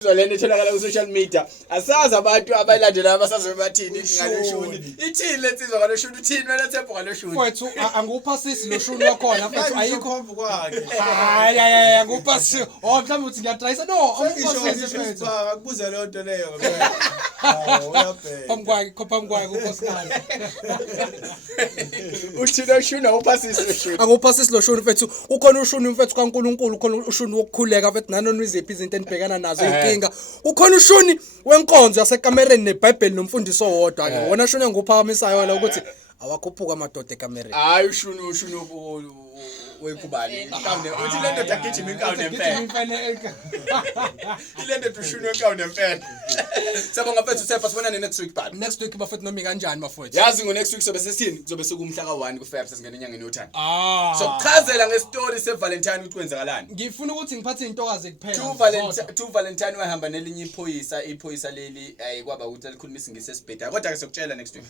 Lento etholakala ku social media asazi abantu abayilandela abasazi bathini ngaloshuni ithini lensizwa ngaloshuni uthini wena Thembo ngaloshuni mfowethu anguphasisi loshuni wakhona mfowethu ayikho khomba kwakhe hayi anguphasisi mhlawumbe uthi ngiyatrayisa no anguphasisi mfowethu akubuza leyo nto leyo uyabheka phamkwakhe unkosikazi uthi loshuni awuphasisi loshuni anguphasisi loshuni mfowethu ukhona ushuni mfowethu kaNkuluNkulu ukhona ushuni wokukhuleka mfowethu nanoma iziphi izinto enibhekana nazo inkinga ukhona ushuni wenkonzo yasekamereni neBhayibheli nomfundiso owodwa ke wona shuni enguphakamisayo la ukuthi awakhuphuka amadoda ekamereni hayi ushuni wekubani mhlawumbe uthi lento dagijima inkawu nempela ilento tushuni wenkawu nempela sabonga mfethu Sefa sibonane next week bad next week bafethu nomi kanjani bafethu yazi ngo next week sobe sesini kuzobe sekumhla ka1 kuFeb sesingena enyangeni yothando sokuchazela ngestory seValentine ukuthi kwenzakalani ngifuna ukuthi ngiphathe intokazi kuphela two Valentine wahamba nelinye iphoyisa leli kwaba ukuthi likhuluma isingisi esibhedayo kodwa ke sokutshela next week